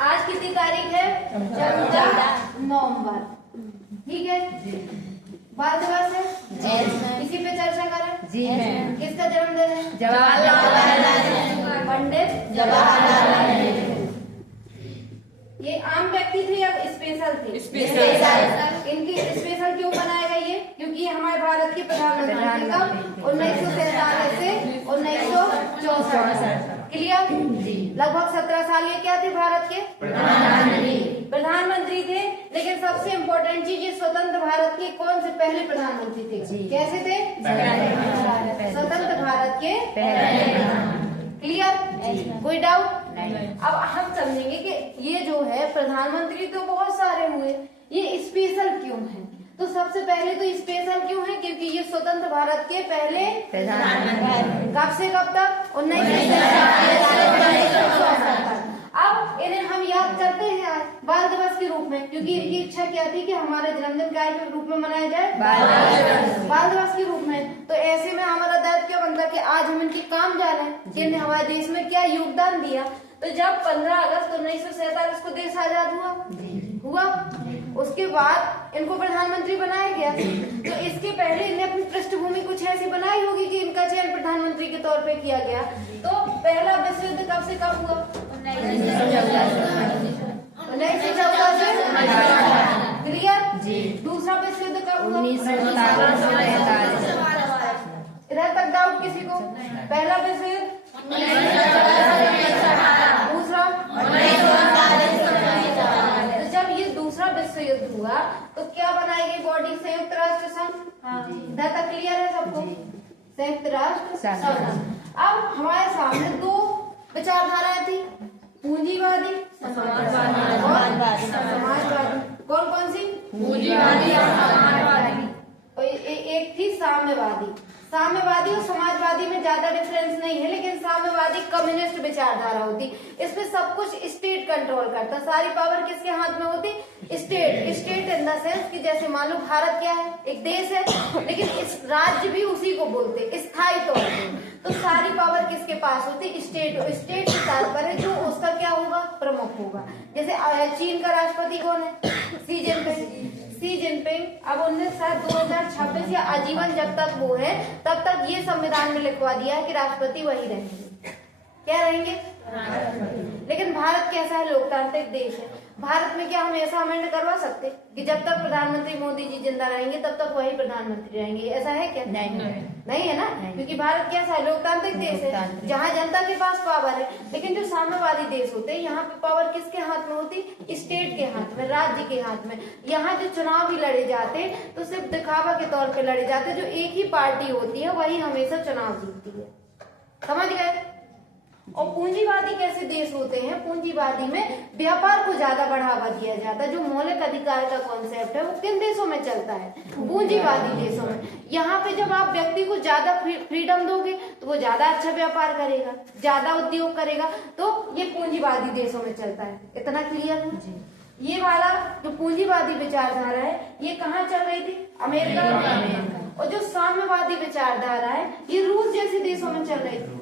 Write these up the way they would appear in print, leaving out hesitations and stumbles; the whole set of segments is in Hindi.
आज कितनी तारीख है? 14 नवंबर। ठीक है, बाल दिवस है, इसी पे चर्चा करें। जी मैम। किसका जन्मदिन है? जवाहरलाल नेहरू। पंडित जवाहरलाल नेहरू। ये आम व्यक्ति थे या स्पेशल थे? स्पेशल। इनकी स्पेशल क्यों बनाया गया ये? क्योंकि ये हमारे भारत के प्रधानमंत्री कब? 1947 से 1964। क्लियर? लगभग 17 साल ये क्या थे भारत के? प्रधानमंत्री थे। लेकिन सबसे इम्पोर्टेंट चीज, ये स्वतंत्र भारत के कौन से पहले प्रधानमंत्री थे? कैसे थे? स्वतंत्र भारत के पहले। क्लियर? कोई डाउट? अब हम समझेंगे कि ये जो है प्रधानमंत्री तो बहुत सारे हुए, ये स्पेशल क्यों है? तो सबसे पहले तो स्पेशल क्यों है? क्योंकि ये स्वतंत्र भारत के पहले प्रधानमंत्री। कब से कब तक? 1947 तक। अब इन्हें हम याद करते हैं आज बाल दिवस के रूप में, क्योंकि इनकी इच्छा क्या थी कि हमारे जन्मदिन काय के रूप में मनाया जाए? बाल दिवस के रूप में। तो ऐसे में हमारा दायित्व क्या बनता है कि आज हम इनके काम जाने कि इन्हें हमारे देश में क्या योगदान दिया। तो जब 15 अगस्त 1947 को देश आजाद हुआ, उसके बाद इनको प्रधानमंत्री बनाया गया। तो इसके पहले इन्हें अपनी पृष्ठभूमि कुछ ऐसी बनाई होगी कि इनका चयन प्रधानमंत्री के तौर पे किया गया। तो पहला विश्व युद्ध कब से कब हुआ? 1914 से। क्लियर? दूसरा विश्व युद्ध कब हुआ? 1947। इधर तक डाउट किसी को? पहला विश्व युद्ध, दूसरा, तो जब ये दूसरा विश्व युद्ध हुआ तो क्या बनाई गई बॉडी? संयुक्त राष्ट्र संघ। इधर तक क्लियर है सबको? संयुक्त राष्ट्र संघ। अब हमारे सामने दो विचारधाराएं थी, पूंजीवादी और समाजवादी। कौन कौन सी? पूंजीवादी और समाजवादी। एक थी साम्यवादी। साम्यवादी और समाजवादी में ज्यादा डिफरेंस नहीं है, लेकिन साम्यवादी कम्युनिस्ट विचारधारा होती। इसमें सब कुछ स्टेट कंट्रोल करता, सारी पावर किसके हाथ में होती? स्टेट इन द सेंस कि जैसे मान लो भारत क्या है? एक देश है, लेकिन इस राज्य भी उसी को बोलते स्थायी तौर पर। तो सारी पावर किसके पास होती? स्टेट के तात्पर्य जो उसका क्या होगा? प्रमुख होगा। जैसे चीन का राष्ट्रपति कौन है? सी जिनपिंग। अब उन्होंने शायद 2026 या आजीवन जब तक वो है तब तक ये संविधान में लिखवा दिया है कि राष्ट्रपति वही रहेंगे। क्या रहेंगे? लेकिन भारत कैसा है? लोकतांत्रिक देश है। भारत में क्या हम ऐसा अमेंड करवा सकते कि जब तक प्रधानमंत्री मोदी जी जिंदा रहेंगे तब तक वही प्रधानमंत्री रहेंगे? ऐसा है क्या? नहीं है ना। क्योंकि भारत कैसा है? लोकतांत्रिक देश है, जहाँ जनता के पास पावर है। लेकिन जो साम्यवादी देश होते हैं, यहाँ पे पावर किसके हाथ में होती? स्टेट के हाथ में, राज्य के हाथ में। यहाँ जो चुनाव भी लड़े जाते तो सिर्फ दिखावा के तौर पे लड़े जाते। जो एक ही पार्टी होती है वही हमेशा चुनाव जीतती है। समझ गए? और पूंजीवादी कैसे देश होते हैं? पूंजीवादी में व्यापार को ज्यादा बढ़ावा दिया जाता है। जो मौलिक अधिकार का कॉन्सेप्ट है वो किन देशों में चलता है? पूंजीवादी देशों में। यहाँ पे जब आप व्यक्ति को ज्यादा फ्रीडम दोगे तो वो ज्यादा अच्छा व्यापार करेगा, ज्यादा उद्योग करेगा। तो ये पूंजीवादी देशों में चलता है। इतना क्लियर है? ये वाला जो पूंजीवादी विचारधारा है ये कहाँ चल रही थी? अमेरिका में। और जो साम्यवादी विचारधारा है ये रूस जैसे देशों में चल रही थी।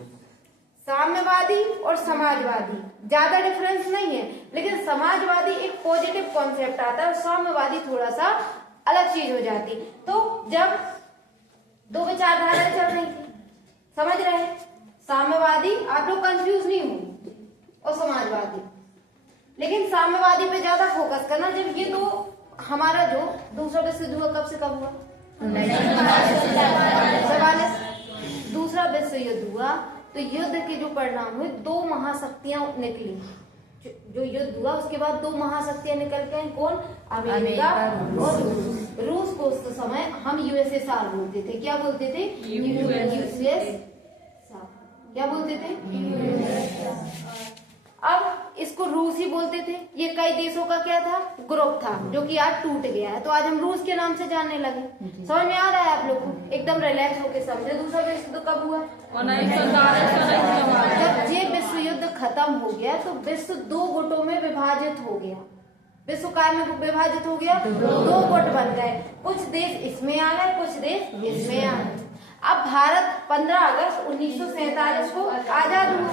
साम्यवादी और समाजवादी ज्यादा डिफरेंस नहीं है, लेकिन समाजवादी एक पॉजिटिव कॉन्सेप्ट आता है और साम्यवादी थोड़ा सा अलग चीज हो जाती। तो जब दो विचारधाराएं चल रही थी, समझ रहे हैं? साम्यवादी, आप लोग कंफ्यूज नहीं हो, और समाजवादी। लेकिन साम्यवादी पे ज्यादा फोकस करना। जब ये दो हमारा जो दूसरा विश्व युद्ध हुआ कब से कब हुआ? 1947। दूसरा विश्व युद्ध हुआ तो युद्ध के जो परिणाम हुए, दो महाशक्तियां निकली। जो युद्ध हुआ उसके बाद दो महाशक्तियां निकल के हैं। कौन? अमेरिका और रूस। रूस को उस समय हम यूएसएसआर बोलते थे। क्या बोलते थे? यूएसएसआर। क्या बोलते थे? अब इसको रूस ही बोलते थे। ये कई देशों का क्या था? ग्रुप था, जो कि आज टूट गया है। तो आज हम रूस के नाम से जानने लगे। समझ में आ रहा है आप लोग को? एकदम रिलैक्स होके समझे। दूसरा विश्व युद्ध कब हुआ? 1947। जब ये विश्व युद्ध खत्म हो गया तो विश्व दो गुटों में विभाजित हो गया। विश्व काल में विभाजित हो गया, दो गुट बन गए। कुछ देश इसमें आ गए, कुछ देश इसमें आ गए। अब भारत 15 अगस्त 1947 को आजाद हुआ।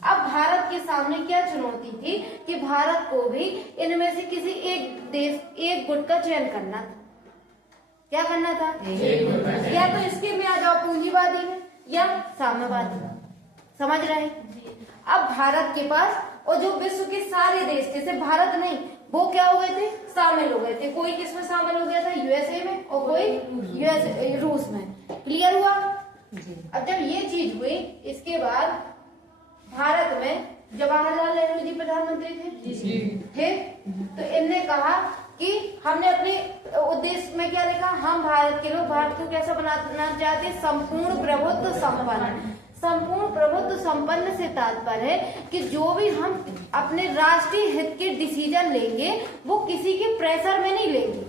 अब भारत के सामने क्या चुनौती थी कि भारत को भी इनमें से किसी एक देश, एक गुट का चयन करना था। क्या करना था? या तो इसके में आ जाओ पूंजीवादी में या साम्यवादी में। समझ रहे हैं? अब भारत के पास और जो विश्व के सारे देश थे, सिर्फ भारत नहीं, वो क्या हो गए थे? शामिल हो गए थे। कोई किसमें शामिल हो गया था? यूएसए में, और कोई रूस में। क्लियर हुआ? अब जब ये चीज हुई, इसके बाद भारत में जवाहरलाल नेहरू जी प्रधानमंत्री थे। तो इनने कहा कि हमने अपने उद्देश्य में क्या लिखा? हम भारत के लोग भारत को कैसा बनाना चाहते हैं? संपूर्ण प्रभुत्व संपन्न। संपूर्ण प्रभुत्व संपन्न से तात्पर्य है कि जो भी हम अपने राष्ट्रीय हित के डिसीजन लेंगे वो किसी के प्रेशर में नहीं लेंगे,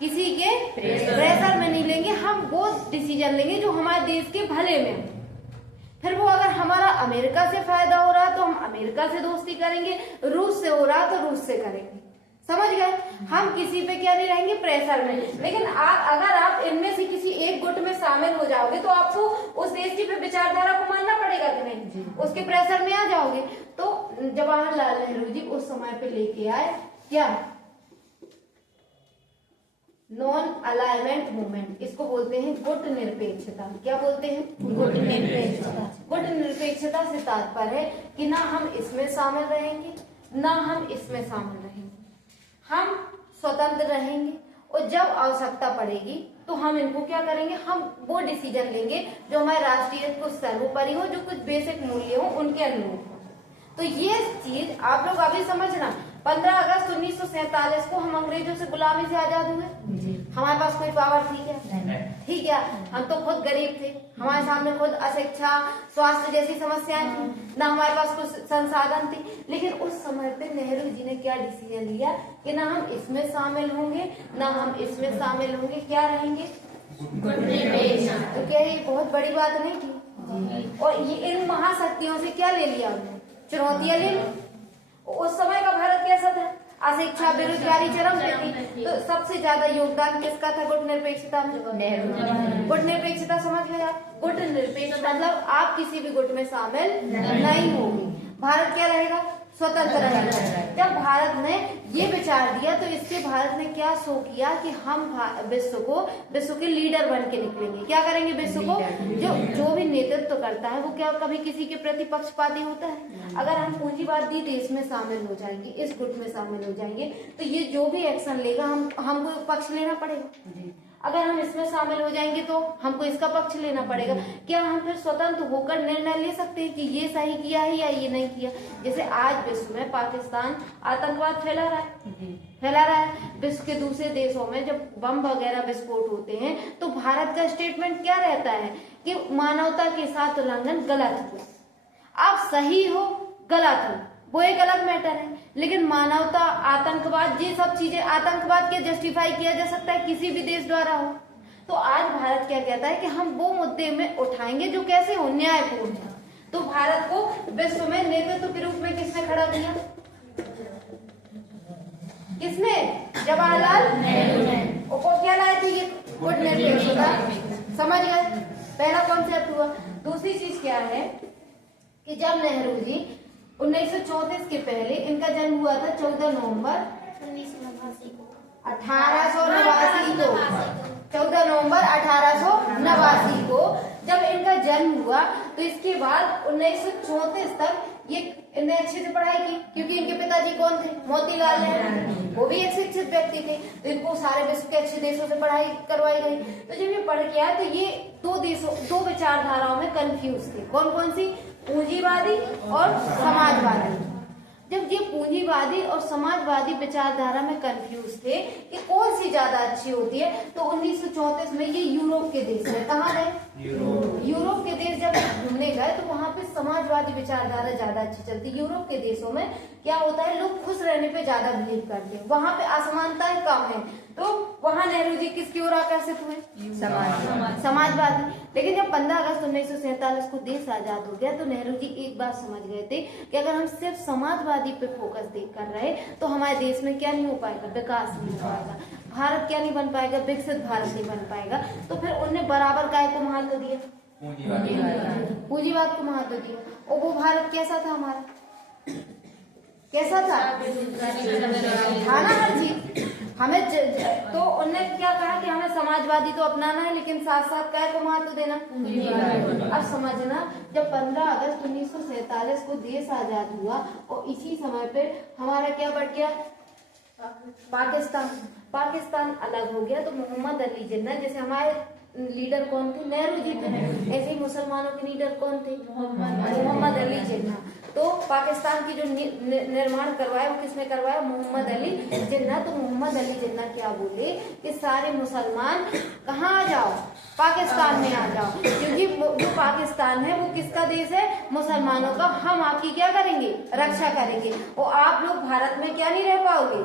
किसी के प्रेशर में नहीं लेंगे। हम वो डिसीजन लेंगे जो हमारे देश के भले में हो। फिर वो अगर हमारा अमेरिका से फायदा हो रहा तो हम अमेरिका से दोस्ती करेंगे, रूस से हो रहा तो रूस से करेंगे। समझ गए? हम किसी पे क्या नहीं रहेंगे? प्रेशर में। लेकिन अगर आप इनमें से किसी एक गुट में शामिल हो जाओगे तो आपको उस देश की फिर विचारधारा को मानना पड़ेगा कि नहीं? उसके प्रेशर में आ जाओगे। तो जवाहरलाल नेहरू जी उस समय पे लेके आए क्या? Non alignment movement. इसको बोलते हैं गुट निरपेक्षता। क्या बोलते हैं? गुट निरपेक्षता। गुट निरपेक्षता से तात्पर्य है कि ना हम इसमें शामिल रहेंगे ना हम इसमें शामिल रहेंगे। हम स्वतंत्र रहेंगे और जब आवश्यकता पड़ेगी तो हम इनको क्या करेंगे? हम वो डिसीजन लेंगे जो हमारे राष्ट्रीय को सर्वोपरि हो, जो कुछ बेसिक मूल्य हो उनके अनुरूप हो। तो ये चीज आप लोग अभी समझना। 15 अगस्त 1947 को हम अंग्रेजों से गुलामी से आजाद हुए। हमारे पास कोई पावर थी क्या? ठीक है, हम तो खुद गरीब थे, हमारे सामने खुद अशिक्षा, स्वास्थ्य जैसी समस्याएं थी, ना हमारे पास कुछ संसाधन थे। लेकिन उस समय पे नेहरू जी ने क्या डिसीजन लिया कि ना हम इसमें शामिल होंगे ना हम इसमें शामिल होंगे। क्या रहेंगे? तो क्या ये बहुत बड़ी बात नहीं थी? और ये इन महाशक्तियों से क्या ले लिया उन्होंने? चुनौतियां ले ली। उस समय का भारत कैसा था? अशिक्षा, बेरोजगारी चरम पे थी। तो सबसे ज्यादा योगदान किसका था गुट निरपेक्षता में? नेहरू। गुट निरपेक्षता समझ गए आप? गुट निरपेक्ष मतलब आप किसी भी गुट में शामिल नहीं होंगे। भारत क्या रहेगा? स्वतंत्र रहेगा। जब भारत ने ये विचार दिया तो इससे भारत ने क्या शो किया कि हम विश्व के लीडर बन के निकलेंगे। क्या करेंगे? विश्व को जो भी नेतृत्व करता है वो क्या कभी किसी के प्रति पक्षपाती होता है? अगर हम पूंजीवादी देश में शामिल हो जाएंगे, इस गुट में शामिल हो जाएंगे तो ये जो भी एक्शन लेगा हमको पक्ष लेना पड़ेगा। अगर हम इसमें शामिल हो जाएंगे तो हमको इसका पक्ष लेना पड़ेगा। क्या हम फिर स्वतंत्र होकर निर्णय ले सकते हैं कि ये सही किया है या ये नहीं किया? जैसे आज विश्व में पाकिस्तान आतंकवाद फैला रहा है। विश्व के दूसरे देशों में जब बम वगैरह विस्फोट होते हैं तो भारत का स्टेटमेंट क्या रहता है कि मानवता के साथ उल्लंघन गलत हुआ। आप सही हो गलत हो वो एक अलग मैटर है, लेकिन मानवता, आतंकवाद, ये सब चीजें, आतंकवाद के जस्टिफाई किया जा सकता है किसी भी देश द्वारा हो। तो आज भारत क्या कहता है कि हम वो मुद्दे में उठाएंगे जो कैसे हो? न्यायपूर्ण है। तो भारत को विश्व में नेतृत्व के रूप में किसने खड़ा किया? किसने? जवाहरलाल नेहरू ने। और क्या लाए थे? ये गुट निरपेक्षता। समझ गए? पहला कॉन्सेप्ट हुआ। दूसरी चीज क्या है कि जब नेहरू जी 1934 के पहले, इनका जन्म हुआ था 14 नवंबर 1889 को। 14 नवंबर 1889 को जब इनका जन्म हुआ तो इसके बाद 1934 तक ये इन्हें अच्छे से पढ़ाई की, क्योंकि इनके पिताजी कौन थे? मोतीलाल नेहरू। वो भी एक शिक्षित व्यक्ति थे, तो इनको सारे विश्व के अच्छे देशों से पढ़ाई करवाई गई। तो जब ये पढ़ के आए तो ये दो विचारधाराओं में कंफ्यूज थे। कौन कौन सी? पूंजीवादी और समाजवादी। जब ये पूंजीवादी और समाजवादी विचारधारा में कंफ्यूज थे कि कौन सी ज्यादा अच्छी होती है, तो 1934 में ये यूरोप के देश में, कहाँ गए? यूरोप के देश जब घूमने गए तो वहां पे समाजवादी विचारधारा ज्यादा अच्छी चलती। यूरोप के देशों में क्या होता है, लोग खुश रहने पे ज्यादा बिलीव करते हैं, वहां पे असमानताएं कम है, तो वहां नेहरू जी किसकी ओर आकर्षित हुए? समाजवादी। लेकिन जब 15 अगस्त 1947 को देश आजाद हो गया तो नेहरू जी एक बात समझ गए थे कि अगर हम सिर्फ समाजवादी पे फोकस कर रहे तो हमारे देश में क्या नहीं हो पाएगा? विकास नहीं हो पाएगा, भारत क्या नहीं बन पाएगा? विकसित भारत नहीं बन पाएगा। तो फिर उन्होंने बराबर काय को महत्व दिया? पूंजीवाद को महत्व दिया। और वो भारत कैसा था हमारा? कैसा था ना हर चीज हमें तो उनने क्या कहा कि हमें समाजवादी तो अपनाना है, लेकिन साथ साथ काय को महत्व देना। अब समझना, जब 15 अगस्त 1947 को देश आजाद हुआ और इसी समय पे हमारा क्या बढ़ गया, पाकिस्तान अलग हो गया। तो मोहम्मद अली जिन्ना, जैसे हमारे लीडर कौन थे, नेहरू जी थे, ऐसे ही मुसलमानों के लीडर कौन थे, मोहम्मद अली जिन्ना। तो पाकिस्तान की जो निर्माण करवाया वो किसने करवाया, मोहम्मद अली जिन्ना। तो मोहम्मद अली जिन्ना क्या बोले कि सारे मुसलमान कहाँ आ जाओ, पाकिस्तान में आ जाओ, क्योंकि जो पाकिस्तान है वो किसका देश है, मुसलमानों का। हम आपकी क्या करेंगे, रक्षा करेंगे, और आप लोग भारत में क्या नहीं रह पाओगे,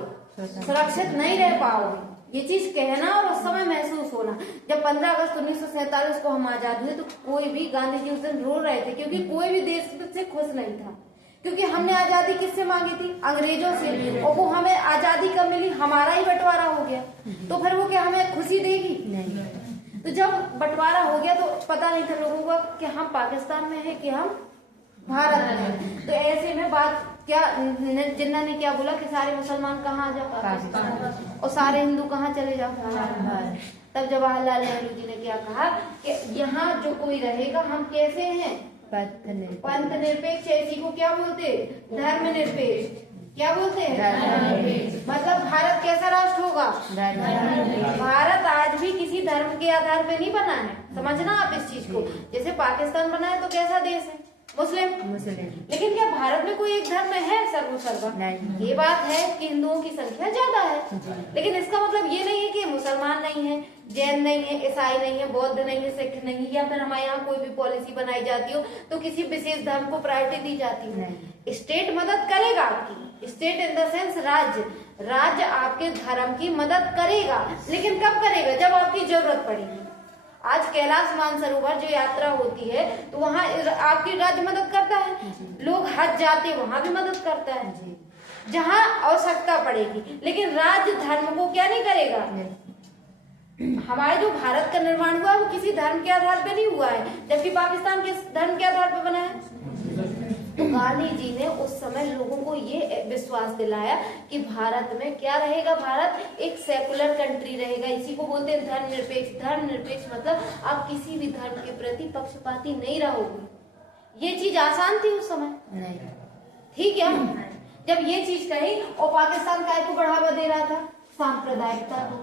सुरक्षित नहीं रह पाओगे। ये चीज कहना और उस समय महसूस होना। जब 15 अगस्त 1947 को हम आजाद हुए तो कोई भी, गांधी जी उस दिन रो रहे थे, क्योंकि कोई भी देश से खुश नहीं था, क्योंकि हमने आजादी किससे मांगी थी, अंग्रेजों से, और वो हमें आजादी कब मिली, हमारा ही बंटवारा हो गया। तो फिर वो क्या हमें खुशी देगी, नहीं। तो जब बंटवारा हो गया तो पता नहीं था लोगों को कि हम पाकिस्तान में है कि हम भारत में। तो ऐसे में बात क्या, जिन्ना ने क्या बोला कि सारे मुसलमान कहाँ आ जाओ और सारे हिंदू कहाँ चले जाओ, तब जवाहरलाल नेहरू जी ने क्या कहा कि यहाँ जो कोई रहेगा, हम कैसे हैं, पंथ निरपेक्ष। इसी को क्या बोलते, धर्म निरपेक्ष। क्या बोलते हैं, मतलब भारत कैसा राष्ट्र होगा, भारत आज भी किसी धर्म के आधार पे नहीं बना है। समझना आप इस चीज को, जैसे पाकिस्तान बना है तो कैसा देश है, मुस्लिम। लेकिन क्या भारत में कोई एक धर्म है सर्वसर्वा, ये बात है कि हिंदुओं की संख्या ज्यादा है, लेकिन इसका मतलब ये नहीं है कि मुसलमान नहीं है, जैन नहीं है, ईसाई नहीं है, बौद्ध नहीं है, सिख नहीं है, या फिर हमारे यहाँ कोई भी पॉलिसी बनाई जाती हो तो किसी विशेष धर्म को प्रायोरिटी दी जाती है। स्टेट मदद करेगा आपकी, स्टेट इन द सेंस राज्य आपके धर्म की मदद करेगा, लेकिन कब करेगा, जब आपकी जरूरत पड़ेगी। आज कैलाश मानसरोवर जो यात्रा होती है तो वहाँ आपकी राज्य मदद करता है, लोग हज जाते वहाँ भी मदद करता है जहाँ आवश्यकता पड़ेगी, लेकिन राज्य धर्म को क्या नहीं करेगा। हमारे जो भारत का निर्माण हुआ वो किसी धर्म के आधार पे नहीं हुआ है, जबकि पाकिस्तान किस धर्म के आधार पे बना है। तो गांधी जी ने उस समय लोगों को ये विश्वास दिलाया कि भारत में क्या रहेगा, भारत एक सेकुलर कंट्री रहेगा। इसी को बोलते हैं धर्मनिरपेक्ष। धर्मनिरपेक्ष मतलब आप किसी भी धर्म के प्रति पक्षपाती नहीं रहोगे। ये चीज आसान थी उस समय, नहीं ठीक है। जब ये चीज कही और पाकिस्तान काय को बढ़ावा दे रहा था, सांप्रदायिकता को।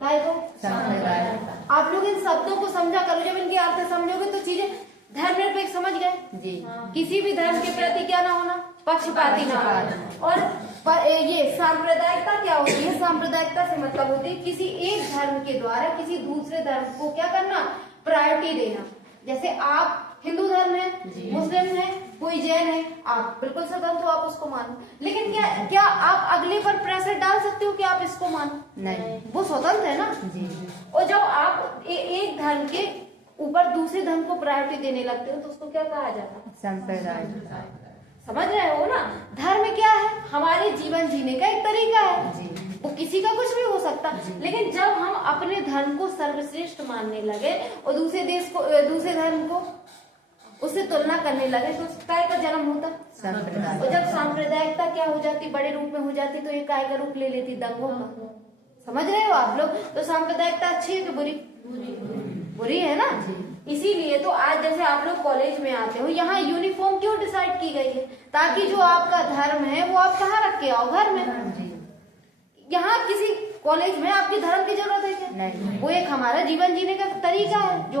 काय को सांप्रदायिकता। आप लोग इन शब्दों को समझा करो, जब इनके अर्थ समझोगे तो चीजें धर्मनिरपेक्ष समझ गए जी। किसी भी धर्म के प्रति क्या ना होना, पक्षपाती ना होना। और ये सांप्रदायिकता क्या होती है, सांप्रदायिकता से मतलब होती है किसी एक धर्म के द्वारा किसी दूसरे धर्म को क्या करना, प्रायोरिटी देना। जैसे आप हिंदू धर्म है, मुस्लिम है, कोई जैन है, आप बिल्कुल स्वतंत्र हो, आप उसको मानो, लेकिन क्या आप अगले पर प्रेशर डाल सकते हो कि आप इसको मानो, नहीं, वो स्वतंत्र है ना जी। और जब आप एक धर्म के ऊपर दूसरे धर्म को प्रायोरिटी देने लगते हो तो उसको क्या कहा जाता है, संप्रदाय। समझ रहे हो ना, धर्म क्या है, हमारे जीवन जीने का एक तरीका है जी। वो किसी का कुछ भी हो सकता, लेकिन जब हम अपने धर्म को सर्वश्रेष्ठ मानने लगे और दूसरे धर्म को उससे तुलना करने लगे तो काय का जन्म होता, और जब सांप्रदायिकता क्या हो जाती, बड़े रूप में हो जाती, तो ये काय का रूप ले लेती, दंगों का। समझ रहे हो आप लोग। तो सांप्रदायिकता अच्छी है कि बुरी, बुरी है ना। इसीलिए तो आज जैसे आप लोग कॉलेज में आते हो, यहाँ यूनिफॉर्म क्यों डिसाइड की गई है, ताकि जो आपका धर्म है वो आप कहाँ रख के आओ, घर में। यहाँ किसी कॉलेज में आपके धर्म की जरूरत है क्या, नहीं। वो एक हमारा जीवन जीने का तरीका है जो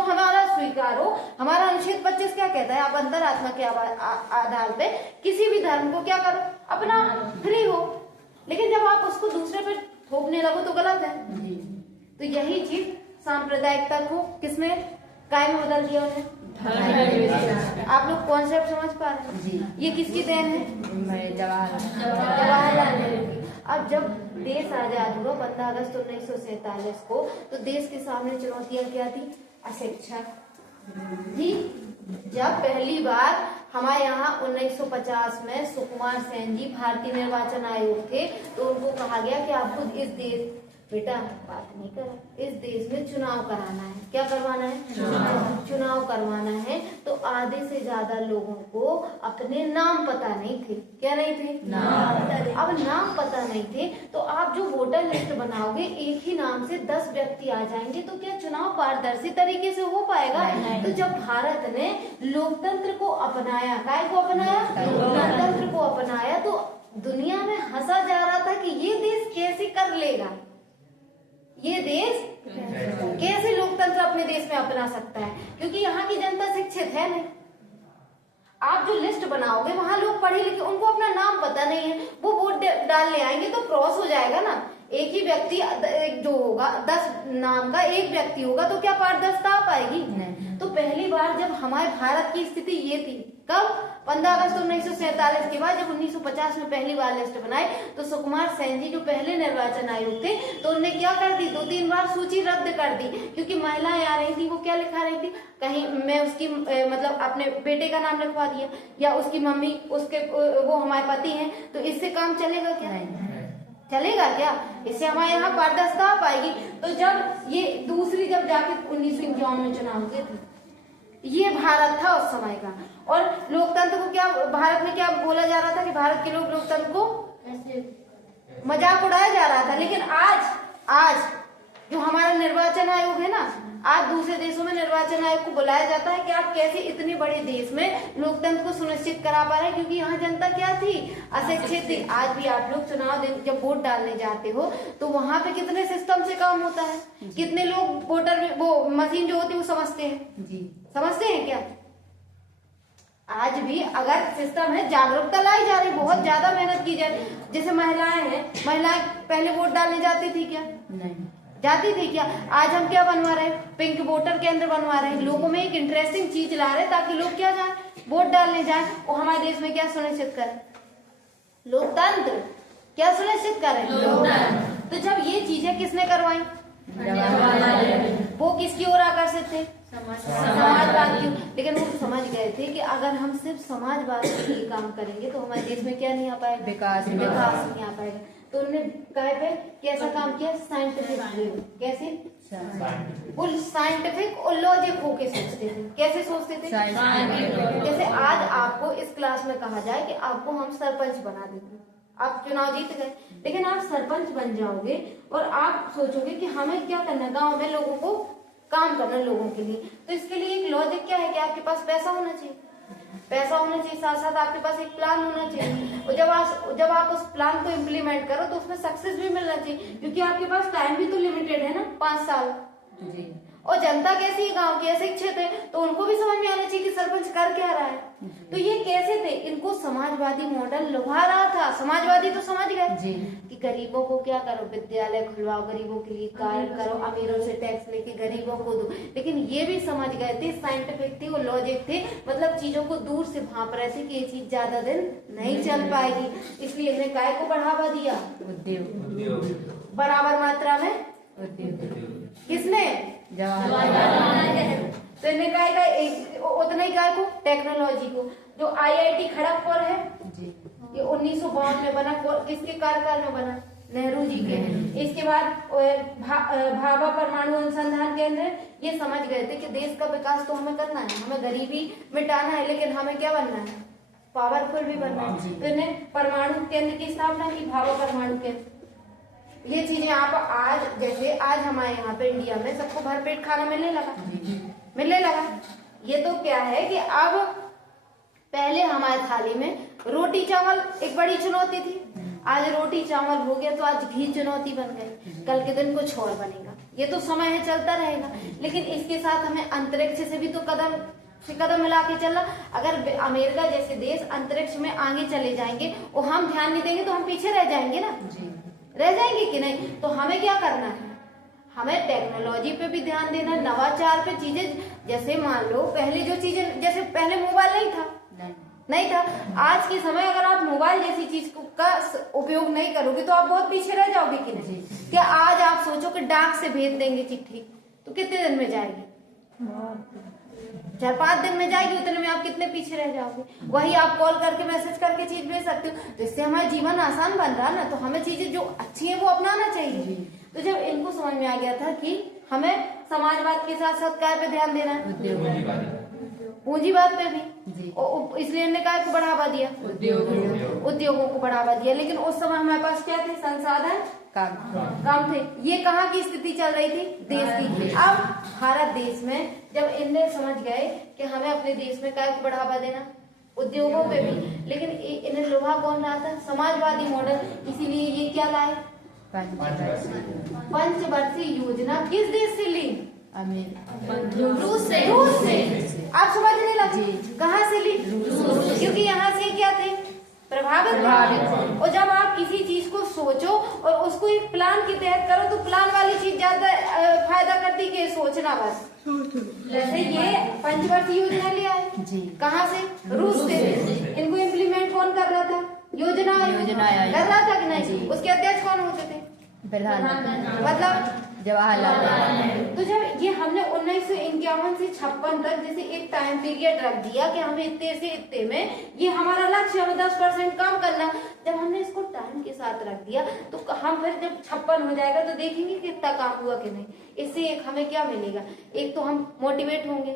हमारा स्वीकार हो। हमारा अनुच्छेद 25 क्या कहता है, आप अंतरात्मा के आधार पे किसी भी धर्म को क्या करो, अपना फ्री हो। लेकिन जब आप उसको दूसरे पे थोपने लगो तो गलत है। तो यही चीज सांप्रदायिकता को किसने काय में बदल दिया उन्हें। आप लोग कॉन्सेप्ट समझ पा रहे हैं, ये किसकी देन है, जवाहरलाल नेहरू की। अब जब देश आजाद हुआ 15 अगस्त 1947 को, तो देश के सामने चुनौतियां क्या थी, अशिक्षा जी। जब पहली बार हमारे यहाँ 1950 में सुकुमार सेन जी भारतीय निर्वाचन आयोग थे, तो उनको कहा गया कि आपको इस देश बेटा बात नहीं कर, इस देश में चुनाव कराना है। क्या करवाना है? चुनाव करवाना है। तो आधे से ज्यादा लोगों को अपने नाम पता नहीं थे। क्या नहीं थे? अब नाम पता नहीं थे तो आप जो वोटर लिस्ट बनाओगे एक ही नाम से 10 व्यक्ति आ जाएंगे तो क्या चुनाव पारदर्शी तरीके से हो पाएगा? तो जब भारत ने लोकतंत्र को अपनाया, काय को अपनाया? लोकतंत्र को अपनाया, तो दुनिया में हंसा जा रहा था कि ये देश कैसे कर लेगा, ये देश कैसे लोकतंत्र अपने देश में अपना सकता है, क्योंकि यहाँ की जनता शिक्षित है नहीं। आप जो लिस्ट बनाओगे वहां लोग पढ़े लिखे, उनको अपना नाम पता नहीं है, वो वोट डालने आएंगे तो क्रॉस हो जाएगा ना। एक ही व्यक्ति जो होगा 10 नाम का एक व्यक्ति होगा तो क्या पारदर्शिता आ पाएगी? तो पहली बार जब हमारे भारत की स्थिति ये थी, कब? 15 अगस्त 1947 के बाद जब 1950 में पहली बार लिस्ट बनाई तो सुकुमार सेन जी जो पहले निर्वाचन आयोग थे तो उन्होंने क्या कर दी, 2-3 बार सूची रद्द कर दी, क्योंकि महिलाएं आ रही थी, वो क्या लिखा रही थी, कहीं मैं उसकी मतलब अपने बेटे का नाम लिखवा दिया या उसकी मम्मी, उसके वो हमारे पति हैं, तो इससे काम चलेगा क्या? चलेगा क्या? इससे हमारे यहाँ पारदर्शिता आ पाएगी? तो जब ये दूसरी जब जाके 1951 में चुनाव हुए थे, ये भारत था उस समय का। और लोकतंत्र को क्या भारत में क्या बोला जा रहा था कि भारत के लोग लोकतंत्र को मजाक उड़ाया जा रहा था। लेकिन आज जो हमारा निर्वाचन आयोग है ना, आज दूसरे देशों में निर्वाचन आयोग को बुलाया जाता है कि आप कैसे इतने बड़े देश में लोकतंत्र को सुनिश्चित करा पा रहे हैं, क्योंकि यहाँ जनता क्या थी? अशिक्षित थी। आज भी आप लोग चुनाव दिन जब वोट डालने जाते हो तो वहां पे कितने सिस्टम से काम होता है, कितने लोग वोटर वो मशीन जो होती है वो समझते हैं, समझते हैं क्या? आज भी अगर सिस्टम है, जागरूकता लाई जा रही, बहुत ज्यादा मेहनत की जाए। जैसे महिलाएं हैं, महिलाएं पहले वोट डालने जाती थी क्या? नहीं जाती थी क्या? आज हम क्या बनवा रहे हैं? पिंक वोटर केंद्र बनवा रहे हैं, लोगों में एक इंटरेस्टिंग चीज ला रहे हैं ताकि लोग क्या जाए, वोट डालने जाए। और हमारे देश में क्या सुनिश्चित करें? लोकतंत्र। क्या सुनिश्चित करें? लोकतंत्र। तो जब ये चीजें किसने करवाई? वो किसकी ओर आकर्षित थे? समाजवाद की। लेकिन वो समझ गए थे कि अगर हम सिर्फ समाजवाद के लिए काम करेंगे तो हमारे देश में क्या नहीं आ पाएगा? विकास नहीं आ पाएगा। तो उन्होंने कहे पे कैसा काम किया? साइंटिफिक। कैसे? वो साइंटिफिक और लॉजिक होके सोचते थे। कैसे सोचते थे? जैसे आज आपको इस क्लास में कहा जाए कि आपको हम सरपंच बना देंगे, आप चुनाव जीत गए, लेकिन आप सरपंच बन जाओगे और आप सोचोगे कि हमें क्या करना, गांव में लोगों को काम करना, लोगों के लिए। तो इसके लिए एक लॉजिक क्या है कि आपके पास पैसा होना चाहिए, पैसा होना चाहिए, साथ साथ आपके पास एक प्लान होना चाहिए। और जब आप उस प्लान को इम्प्लीमेंट करो तो उसमें सक्सेस भी मिलना चाहिए, क्योंकि आपके पास टाइम भी तो लिमिटेड है ना, 5 साल। और जनता कैसी है, गांव की अशिक्षित है, तो उनको भी समझ में आना चाहिए कि सरपंच कर क्या रहा है। तो ये कैसे थे? इनको समाजवादी मॉडल लुभा रहा था। समाजवादी तो समझ गए कि गरीबों को क्या करो, विद्यालय खुलवाओ, गरीबों के लिए कार्य करो, अमीरों से टैक्स लेके गरीबों को दो। लेकिन ये भी समझ गए थे, साइंटिफिक थे, वो लॉजिक थे, मतलब चीजों को दूर से भांप रहे थे कि ये चीज ज्यादा दिन नहीं चल पाएगी। इसलिए इन्हें काय को बढ़ावा दिया? उद्योग। बराबर मात्रा में किसने? तो इन्हें काय उतना ही काय को, टेक्नोलॉजी को। जो IIT खड़गपुर है ये 1952 में बना, किसके कार्यकाल में बना? नेहरू जी के। इसके बाद भाभा परमाणु अनुसंधान केंद्र, ये समझ गए थे कि देश का विकास तो हमें करना है, हमें गरीबी मिटाना है, लेकिन हमें क्या बनना है? पावरफुल भी बनना है। तो इन्हें परमाणु केंद्र की स्थापना की, भाभा परमाणु केंद्र। ये चीजें आप आज, जैसे आज हमारे यहाँ पे इंडिया में सबको भरपेट खाना मिलने लगा। ये तो क्या है कि अब पहले हमारे थाली में रोटी चावल एक बड़ी चुनौती थी, आज रोटी चावल हो गया तो आज घी चुनौती बन गई, कल के दिन कुछ और बनेगा। ये तो समय है, चलता रहेगा। लेकिन इसके साथ हमें अंतरिक्ष से भी तो कदम मिला के चलना। अगर अमेरिका जैसे देश अंतरिक्ष में आगे चले जाएंगे और हम ध्यान नहीं देंगे तो हम पीछे रह जाएंगे ना, रह जाएंगे कि नहीं? तो हमें क्या करना है? हमें टेक्नोलॉजी पे भी ध्यान देना, नवाचार पे। चीजें जैसे मान लो पहले जो चीजें, जैसे पहले मोबाइल नहीं था, आज के समय अगर आप मोबाइल जैसी चीज का उपयोग नहीं करोगे तो आप बहुत पीछे रह जाओगे कि नहीं? क्या आज आप सोचो कि डाक से भेज देंगे चिट्ठी तो कितने दिन में जाएगी? 4-5 दिन में जाएगी, उतने में आप कितने पीछे रह जाओगे। वही आप कॉल करके मैसेज करके चीज भेज सकते हो, तो इससे हमारा जीवन आसान बन रहा है ना। तो हमें चीजें जो अच्छी है वो अपनाना चाहिए। तो जब इनको समझ में आ गया था कि हमें समाजवाद के साथ साथ काय पे ध्यान देना है, पूंजीवाद पे भी, इसलिए इन्होंने काय को बढ़ावा दिया, उद्योगों को बढ़ावा दिया। लेकिन उस समय हमारे पास क्या थे, संसाधन कम थे। ये कहाँ की स्थिति चल रही थी, देश की। अब भारत देश में जब इन्हें समझ गए कि हमें अपने देश में काय को बढ़ावा देना, उद्योगों पे भी, लेकिन इन्हें लोहा कौन रहा था, समाजवादी मॉडल। इसीलिए ये क्या लाए, पंचवर्षीय योजना। किस देश से ली, रूस से। आप समझने लगे कहाँ से ली, क्योंकि यहाँ से क्या थे, प्रभावित। और जब आप किसी चीज को सोचो और उसको एक प्लान के तहत करो तो प्लान वाली चीज ज्यादा फायदा करती कि सोचना बस। जैसे ये पंचवर्षीय योजना लिया है, कहाँ से, रूस से। इनको इम्प्लीमेंट कौन कर रहा था, योजना कर रहा था कि नहीं, उसके अध्यक्ष कौन होते थे, प्रधानमंत्री, मतलब जवाहरलाल नेहरू। तो जब ये हमने 1951 से 56 तक जैसे एक टाइम पीरियड रख दिया कि हमें इतने से इतने में ये हमारा लक्ष्य हमें 10% कम करना, जब हमने इसको टाइम के साथ रख दिया तो हम फिर जब 56 हो जाएगा तो देखेंगे कितना काम हुआ कि नहीं। इससे एक हमें क्या मिलेगा, एक तो हम मोटिवेट होंगे।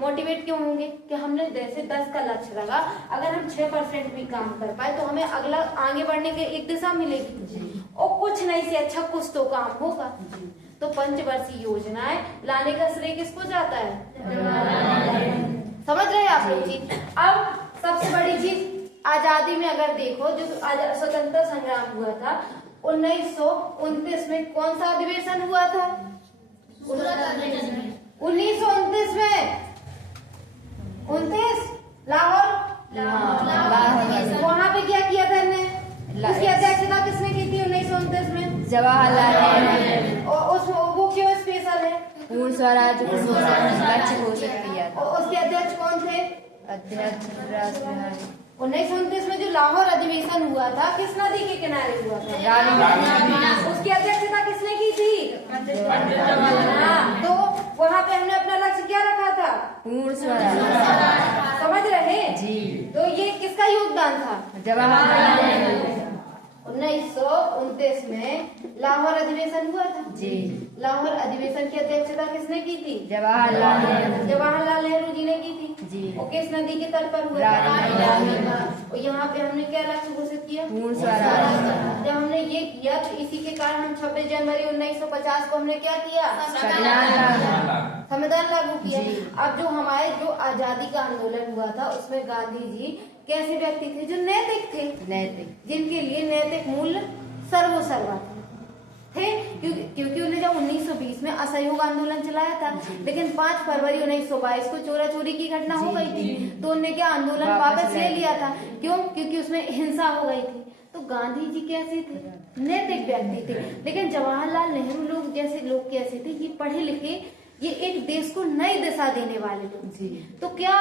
मोटिवेट क्यों होंगे कि हमने जैसे 10 का लक्ष्य रखा, अगर हम 6% भी काम कर पाए तो हमें अगला आगे बढ़ने के एक दिशा मिलेगी और कुछ नहीं से अच्छा कुछ तो काम होगा। तो पंचवर्षीय योजनाएं लाने का श्रेय किसको जाता है, समझ रहे हैं आप लोग जी। अब सबसे बड़ी चीज आजादी में अगर देखो, जो स्वतंत्रता संग्राम हुआ था 1929 में, कौन सा अधिवेशन हुआ था, 1929 में, 29 लाहौर। वहाँ पे क्या किया था इन्हें, उसकी अध्यक्षता किसने की थी 1929 में, जवाहरलाल नेहरू। और वो क्यों स्पेशल है, पूर्ण स्वराज लक्ष्य घोषित किया था। और उसके अध्यक्ष कौन थे, अध्यक्ष 1929 में जो लाहौर अधिवेशन हुआ था किस नदी के किनारे हुआ था, उसकी अध्यक्षता किसने की थी, तो वहाँ पे हमने अपना लक्ष्य क्या रखा था, पूर्ण स्वराज। समझ रहे जी। तो ये किसका योगदान था, जवाहरलाल नेहरू। 1929 में लाहौर अधिवेशन हुआ था जी। लाहौर अधिवेशन की अध्यक्षता किसने की थी, जवाहरलाल नेहरू जी ने की थी जी। और किस नदी के तट पर हुआ था, और यहाँ पे हमने क्या लक्ष्य घोषित किया, पूर्ण स्वराज। जब हमने ये किया तो इसी के कारण हम 26 जनवरी 1950 को हमने क्या किया, संविधान लागू किया। अब जो हमारे जो आजादी का आंदोलन हुआ था उसमें गांधी जी कैसे व्यक्ति थे, जो नैतिक थे, जिनके लिए नैतिक मूल्य सर्वोसर्वा थे। क्योंकि उन्हें जब 1920 में असहयोग आंदोलन चलाया था, लेकिन 5 फरवरी 1922 को चोरा चोरी की घटना हो गई थी, तो उन्हें क्या आंदोलन वापस ले लिया था। क्यों, क्योंकि उसमें हिंसा हो गई थी। तो गांधी जी कैसे थे, नैतिक व्यक्ति थे। लेकिन जवाहरलाल नेहरू लोग जैसे लोग कैसे थे, ये पढ़े लिखे, ये एक देश को नई दिशा देने वाले लोग जी। तो क्या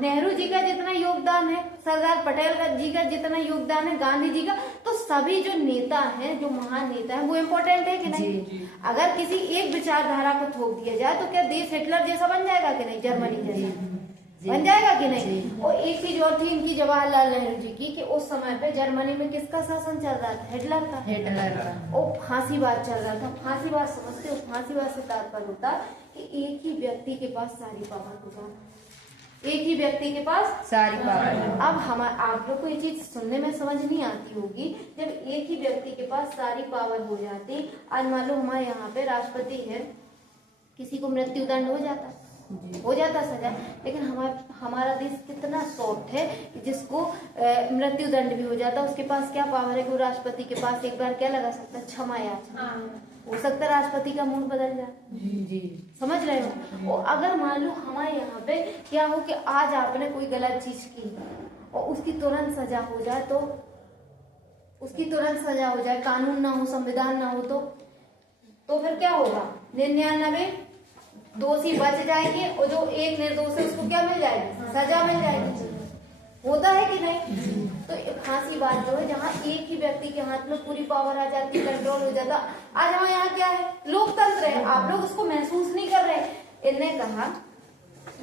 नेहरू जी का जितना योगदान है, सरदार पटेल जी का जितना योगदान है, गांधी जी का, तो सभी जो नेता हैं, जो महान नेता हैं, वो इम्पोर्टेंट है कि नहीं। अगर किसी एक विचारधारा को थोप दिया जाए तो क्या देश हिटलर जैसा बन जाएगा कि नहीं, जर्मनी जैसा बन जाएगा कि नहीं। और एक चीज और थी इनकी जवाहरलाल नेहरू जी की कि उस समय पे जर्मनी में किसका शासन चल रहा था, हिटलर का। और फांसीवाद चल रहा था। फांसीवाद समझते हो, फांसीवाद से तात्पर्य होता कि एक ही व्यक्ति के पास सारी पावर होगा, एक ही व्यक्ति के पास सारी पावर। अब आप लोग को ये चीज सुनने में समझ नहीं आती होगी, जब एक ही व्यक्ति के पास सारी पावर हो जाती। आज मान लो हमारे यहाँ पे राष्ट्रपति है, किसी को मृत्यु दंड हो जाता सजा, लेकिन हमारा देश कितना सॉफ्ट है कि जिसको मृत्यु दंड भी हो जाता, उसके पास क्या पावर है कि वो राष्ट्रपति के पास एक बार क्या लगा सकता है, क्षमा याचना। हो सकता है राष्ट्रपति का मूड बदल जाए जी। समझ रहे हो। और अगर मान लो हमारे यहाँ पे क्या हो कि आज आपने कोई गलत चीज की और उसकी तुरंत सजा हो जाए, तो उसकी तुरंत सजा हो जाए, कानून ना हो, संविधान ना हो, तो फिर क्या होगा, 99 दोषी बच जाएंगे और जो एक निर्दोष है उसको क्या मिल जाएगी, सजा मिल जाएगी। होता है कि नहीं। तो फांसी बात जो है, जहाँ एक ही व्यक्ति के हाथ में पूरी पावर आ जाती, कंट्रोल हो जाता। आज हमारे यहाँ क्या है, लोकतंत्र है, आप लोग उसको महसूस नहीं कर रहे। इन्होंने कहा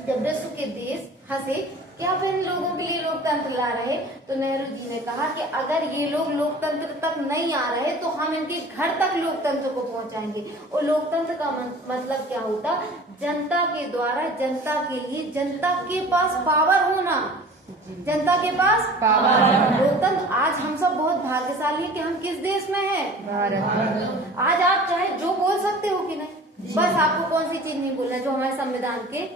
जब विश्व के देश हंसे क्या फिर इन लोगों के लिए लोकतंत्र ला रहे? तो नेहरू जी ने कहा कि अगर ये लोग लोकतंत्र तक नहीं आ रहे तो हम इनके घर तक लोकतंत्र को पहुंचाएंगे। और लोकतंत्र का मतलब क्या होता? जनता के द्वारा जनता के लिए जनता के पास पावर होना, जनता के पास पावर। लोकतंत्र आज हम सब बहुत भाग्यशाली हैं कि हम किस देश में हैं? भारत। आज आप चाहे जो बोल सकते हो कि नहीं, बस आपको कौन सी चीज नहीं बोलना जो हमारे संविधान के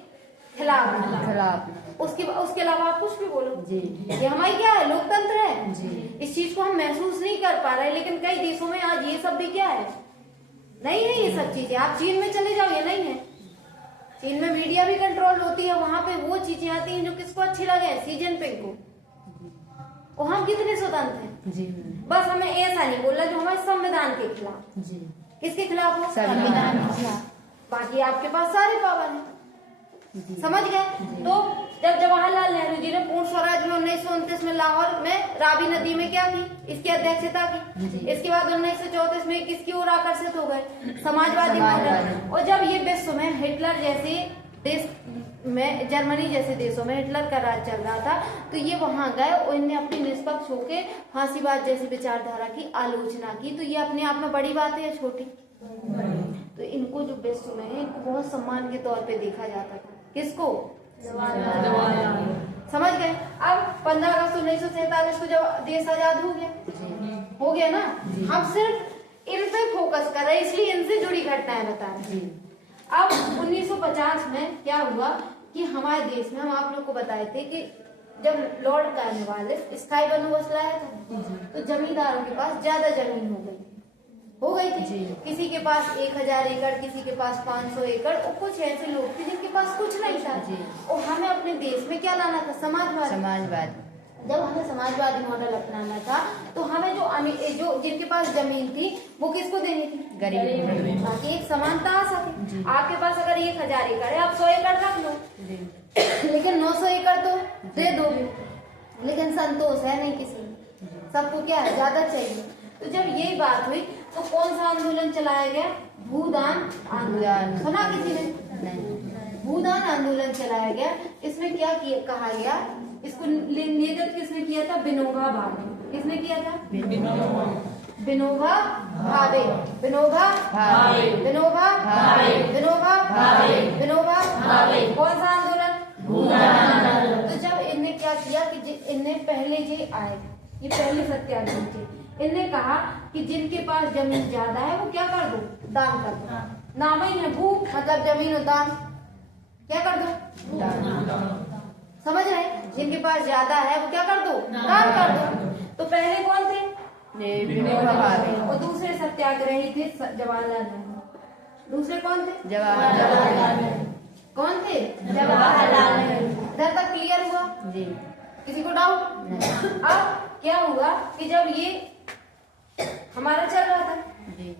खिलाफ। उसके अलावा आप कुछ भी बोलो जी। ये हमारी क्या है? लोकतंत्र है जी। इस चीज को हम महसूस नहीं कर पा रहे, लेकिन कई देशों में आज ये सब भी क्या है? नहीं है ये सब चीजें। आप चीन में चले जाओ, ये नहीं है। चीन में मीडिया भी कंट्रोल होती है, वहां पे वो चीजें आती हैं जो किसको अच्छी लगे? शी जिनपिंग को। और हम कितने स्वतंत्र हैं जी। बस हमें ऐसा नहीं बोलना जो हमारे संविधान के खिलाफ जी। किसके खिलाफ हो? संविधान के खिलाफ। बाकी आपके पास सारे पावर है, समझ गए? तो जब जवाहरलाल नेहरू जी ने पूर्ण स्वराज में 1929 में लाहौर में रावी नदी में क्या की? इसकी अध्यक्षता की। इसके बाद 1934 में किसकी ओर आकर्षित हो गए? समाजवादी मॉडल। और जब ये विश्व में हिटलर जैसे देश में, जर्मनी जैसे देशों में हिटलर का राज चल रहा था, तो ये वहां गए और इन्हें अपनी निष्पक्ष होके फांसीवाद जैसी विचारधारा की आलोचना की। तो ये अपने आप में बड़ी बात है या छोटी? तो इनको जो विश्व में है, इनको बहुत सम्मान के तौर पे देखा जाता था। किसको? समझ गए? अब 15 अगस्त 1947 को जब देश आजाद हो गया ना, हम सिर्फ इन पे फोकस कर रहे हैं, इसलिए इनसे जुड़ी घटनाएं बता रहे हैं। अब 1950 में क्या हुआ कि हमारे देश में, हम आप लोग को बताए थे कि जब लॉर्ड कार्नवालिस स्थायी बंदोबस्त लाया था, तो जमींदारों के पास ज्यादा जमीन हो गई थी। किसी के पास 1000 एकड़, किसी के पास 500 एकड़, और कुछ ऐसे लोग थे जिनके पास कुछ नहीं था। और हमें अपने देश में क्या लाना था? समाजवाद। जब हमें समाजवादी मॉडल अपनाना था, तो हमें जो जिनके पास जमीन थी वो किसको देनी थी? गरीब। ताकि एक समानता आ सके। आपके पास अगर 1000 एकड़ है, आप 100 एकड़ रख लो, लेकिन 900 एकड़ तो दे दोगे, लेकिन संतोष है नहीं किसी में, सबको क्या है? ज्यादा चाहिए। तो जब यही बात हुई तो कौन सा आंदोलन चलाया गया? भूदान आंदोलन। सुना किसी ने? भूदान आंदोलन चलाया गया। इसमें क्या कहा गया? इसको नेतृत्व किसने किया था? विनोबा भावे। किसने किया था? विनोबा भावे। कौन सा आंदोलन? भूदान। तो जब इनने क्या किया कि इनने पहले जी आए, ये पहले सत्याग्रही थे, इनने कहा कि जिनके पास जमीन ज्यादा है वो क्या कर दो? दान कर दो। नाम ही है भू, मतलब जमीन और दान, क्या कर दो? दान। समझ रहे? जिनके पास ज्यादा है वो क्या कर दो? दान कर दो। तो पहले कौन थे? और दूसरे सत्याग्रही थे जवाहरलाल नेहरू। दूसरे कौन थे? जवाहरलाल नेहरू। कौन थे? जवाहरलाल नेहरू। इधर तक क्लियर हुआ जी? किसी को डाउट? अब क्या हुआ कि जब ये हमारा चल रहा था,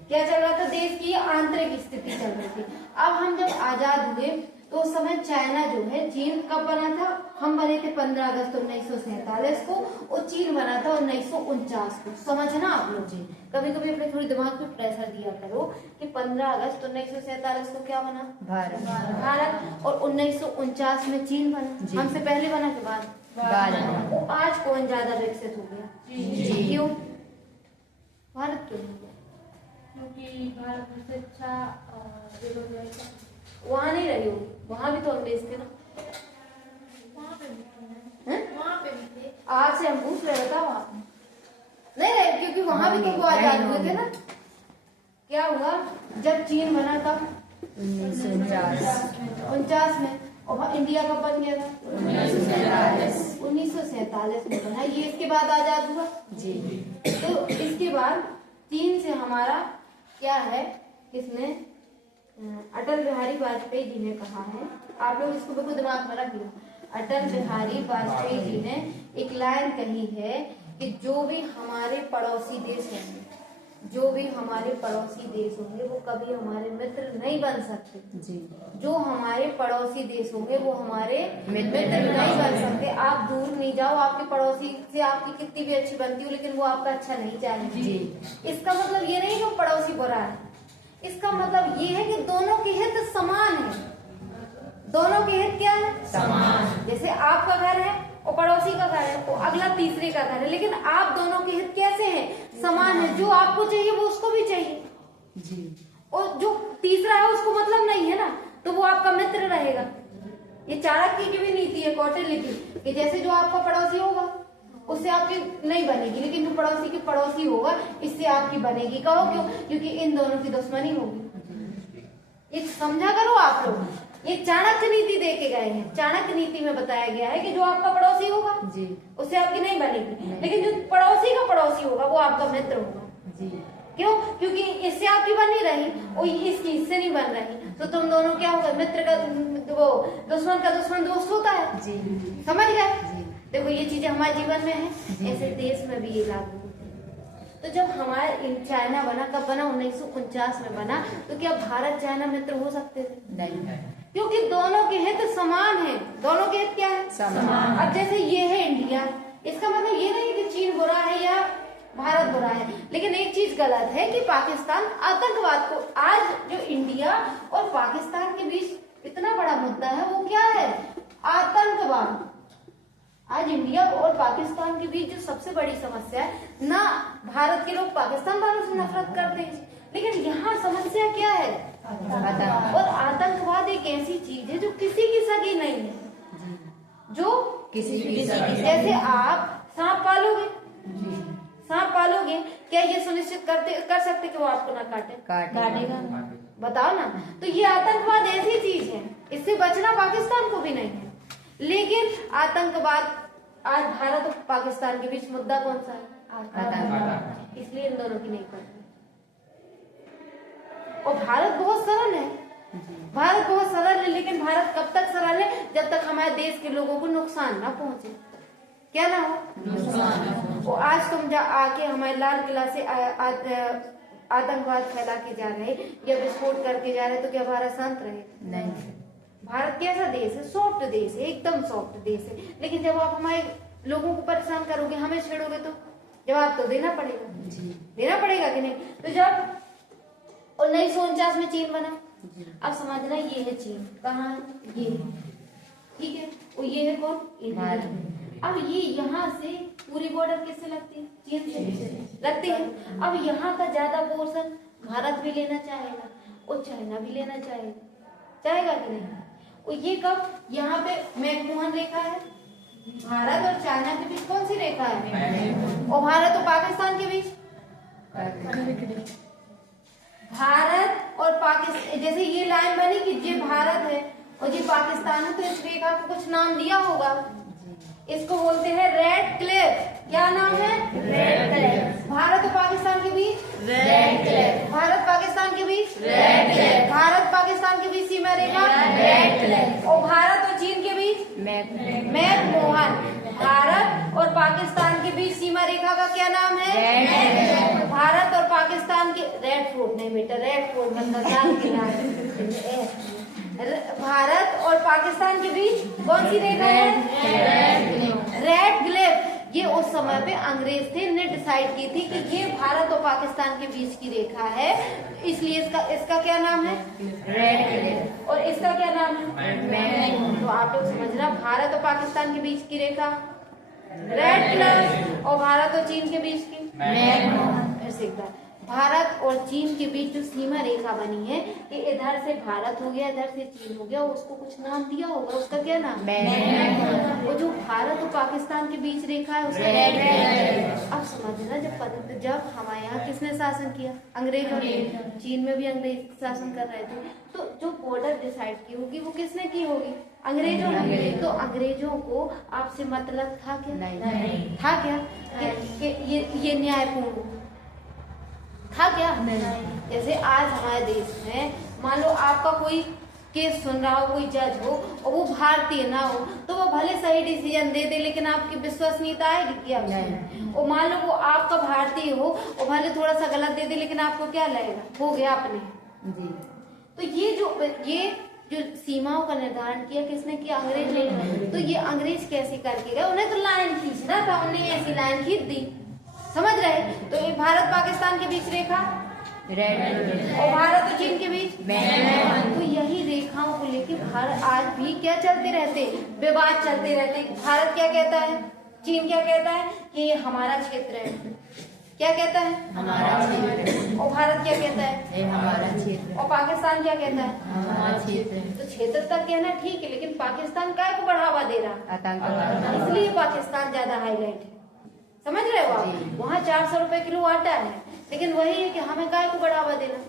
क्या चल रहा था? देश की आंतरिक स्थिति चल रही थी। अब हम जब आजाद हुए तो उस समय चाइना जो है, चीन कब बना था? हम बने थे 15 अगस्त 1947 को, और चीन बना था 1949 को। समझना आप लोग जी, कभी कभी अपने थोड़ी दिमाग पे प्रेशर दिया करो कि 15 अगस्त 1947 को क्या बना? भारत। और 1949 में चीन बना। हमसे पहले बना के बाद? आज कौन ज्यादा विकसित हो गया? क्यों? भारत क्यों? क्योंकि भारत में शिक्षा वहाँ नहीं रही हो, वहाँ भी तो अंग्रेज थे ना। वहाँ पे भी थे। आज से हम पूछ रहे, बताओ आप। नहीं रहे, क्योंकि वहाँ भी तो वो आजाद हुए थे ना। क्या हुआ जब चीन बना? कब? 1949 में। और इंडिया कब बन गया था? 1947 में बना। ये इसके बाद आजाद हुआ जी। तो इसके बाद चीन से हमारा क्या है? किसने? अटल बिहारी वाजपेयी जी ने कहा है, आप लोग इसको बिल्कुल दिमाग में रख लो। अटल बिहारी वाजपेयी जी ने एक लाइन कही है कि जो भी हमारे पड़ोसी देश होंगे, वो कभी हमारे मित्र नहीं बन सकते जी। जो हमारे पड़ोसी देश होंगे वो हमारे मित्र नहीं बन सकते। आप दूर नहीं जाओ, आपके पड़ोसी से आपकी कितनी भी अच्छी बनती हो, लेकिन वो आपका अच्छा नहीं चाहेंगे जी। इसका मतलब ये नहीं कि वो पड़ोसी बुरा है, इसका मतलब ये है कि दोनों के हित समान है दोनों के हित क्या है? समान। जैसे आपका घर है और पड़ोसी का घर है, वो अगला तीसरे का घर है, लेकिन आप दोनों के हित कैसे हैं? समान है। जो आपको चाहिए वो उसको भी चाहिए जी। और जो तीसरा है उसको मतलब नहीं है ना, तो वो आपका मित्र रहेगा। ये चाणक्य की भी नीति है, कौटिल्य की, कि जैसे जो आपका पड़ोसी होगा उससे आपकी नहीं बनेगी, लेकिन जो पड़ोसी के पड़ोसी होगा इससे आपकी बनेगी। कहो क्यों? क्योंकि इन दोनों की दुश्मनी होगी। ये समझा करो आप लोग। ये चाणक्य नीति दे के गए हैं। चाणक्य नीति में बताया गया है कि जो आपका पड़ोसी होगा जी। उससे आपकी नहीं बनेगी, लेकिन जो पड़ोसी का पड़ोसी होगा वो आपका मित्र होगा। जी। क्यों? क्योंकि इससे आपकी बन नहीं रही और इसकी इससे नहीं बन रही, तो तुम दोनों क्या होगा? मित्र का वो दुश्मन का दुश्मन दोस्त होता है। जी। समझ गए? जी। देखो ये चीजें हमारे जीवन में है, ऐसे देश में भी ये लागू होते हैं। तो जब हमारा चाइना बना, कब बना? 1949 में बना। तो क्या भारत चाइना मित्र हो सकते थे? नहीं। क्योंकि दोनों के हित समान है। दोनों के हित क्या है? समान। अब जैसे ये है इंडिया, इसका मतलब ये नहीं कि चीन बुरा है या भारत बुरा है, लेकिन एक चीज गलत है कि पाकिस्तान आतंकवाद को, आज जो इंडिया और पाकिस्तान के बीच इतना बड़ा मुद्दा है वो क्या है? आतंकवाद। आज इंडिया और पाकिस्तान के बीच जो सबसे बड़ी समस्या है ना, भारत के लोग पाकिस्तान वालों से नफरत करते हैं, लेकिन यहाँ समस्या क्या है? और आतंकवाद एक ऐसी चीज है जो किसी की सगी नहीं है, जो किसी की सगी। जैसे आप सांप पालोगे, जी। सांप पालोगे, क्या ये सुनिश्चित कर सकते कि वो आपको ना काटेगा? बताओ ना। तो ये आतंकवाद ऐसी चीज है, इससे बचना पाकिस्तान को भी नहीं है। लेकिन आतंकवाद आज भारत और पाकिस्तान के बीच मुद्दा कौन सा है? आतंकवाद। इसलिए इन दोनों की नहीं पड़ती। और भारत बहुत सरल है, भारत बहुत सरल है, लेकिन भारत कब तक सरल है? जब तक हमारे देश के लोगों को नुकसान ना पहुंचे। क्या ना हो? नुकसान। और आज तुम आके हमारे लाल किला से आतंकवाद फैला के जा रहे या विस्फोट करके जा रहे, तो क्या भारत शांत रहे? नहीं। भारत कैसा देश है? सॉफ्ट देश है, एकदम सॉफ्ट देश है। लेकिन जब आप हमारे लोगों को परेशान करोगे, हमें छेड़ोगे, तो जवाब तो देना पड़ेगा। जी। देना पड़ेगा कि नहीं? तो जब 1949 में चीन बना, अब समझना ये है चीन, कहाँ है? ये है, ठीक है। और ये है कौन? इंडिया। अब ये यहाँ से पूरी बॉर्डर किससे लगती है? चीन से लगती है। अब यहाँ का ज्यादा पोर्शन भारत भी लेना चाहेगा और चाइना भी लेना चाहेगा कि नहीं? और ये कब? यहाँ पे मैकमोहन रेखा है, भारत और चाइना के बीच कौन सी रेखा है? और भारत और पाकिस्तान के बीच, भारत और पाकिस्तान, जैसे ये लाइन बनी कि ये भारत है और ये पाकिस्तान है, तो इस रेखा को कुछ नाम दिया होगा। इसको बोलते हैं रेड क्लिफ। क्या नाम है? Red Cliff. भारत और पाकिस्तान के बीच रेड क्लिफ। भारत पाकिस्तान के बीच रेड क्लिफ। भारत पाकिस्तान के बीच सीमा रेखा रेड क्लिफ। और भारत और चीन के बीच मैकमोहन। भारत और पाकिस्तान के बीच सीमा रेखा का क्या नाम है? रेड। भारत और पाकिस्तान के रेड फोर्ट नहीं बेटा, रेड फोर्ट मतलब लाल किला है। भारत और पाकिस्तान के बीच कौन सी रेखा है? Red Cliff. ये उस समय पे अंग्रेज थे, ने डिसाइड की थी कि ये भारत और पाकिस्तान के बीच की रेखा है, इसलिए इसका क्या नाम है? Red Cliff. और इसका क्या नाम है? मैकमोहन। तो आप लोग समझना, भारत और पाकिस्तान के बीच की रेखा रेड क्लिफ और भारत और चीन के बीच की मैकमोहन। फिर से एक बार, भारत और चीन के बीच जो सीमा रेखा बनी है, कि इधर से भारत हो गया, इधर से चीन हो गया, उसको कुछ नाम दिया होगा, उसका क्या नाम? मैकमोहन। और जो भारत और पाकिस्तान के बीच रेखा है उसका रेड क्लिफ। अब समझना, जब हमारे यहाँ किसने शासन किया? अंग्रेजों ने। चीन में भी अंग्रेज शासन कर रहे थे, तो जो बॉर्डर डिसाइड की होगी वो किसने की होगी? अंग्रेजों ने। तो अंग्रेजों को आपसे मतलब था क्या? नहीं। था क्या कि ये न्यायपूर्ण था क्या? नहीं। जैसे आज हमारे देश में मान लो आपका कोई केस सुन रहा हो, कोई जज हो और वो भारतीय ना हो, तो वो भले सही डिसीजन दे दे, लेकिन आपकी विश्वसनीयता आएगी क्या? और मान लो वो आपका भारतीय हो और भले थोड़ा सा गलत दे दे, लेकिन आपको क्या लगेगा? हो गया अपने। जी। तो ये जो सीमाओं का निर्धारण किया किसने किया? अंग्रेज ने। तो ये अंग्रेज कैसे करके गए? उन्हें तो लाइन खींचना था, उन्हें ऐसी लाइन खींच दी। समझ रहे? तो ये भारत पाकिस्तान के बीच रेखा रेड और भारत और चीन के बीच मैन। तो यही रेखाओं को लेके भारत आज भी क्या चलते रहते, विवाद चलते रहते। भारत क्या कहता है, चीन क्या कहता है कि ये हमारा क्षेत्र है, क्या कहता है हमारा क्षेत्र, और भारत क्या कहता है ये हमारा क्षेत्र, और पाकिस्तान क्या कहता है हमारा क्षेत्र। तो क्षेत्र तक कहना ठीक है, लेकिन पाकिस्तान काय को बढ़ावा दे रहा, आतंकवाद, इसलिए पाकिस्तान ज्यादा हाईलाइट है। समझ रहे हो आप, जी। वहाँ 400 रुपए किलो आटा है, लेकिन वही है कि हमें काय को बढ़ावा देना,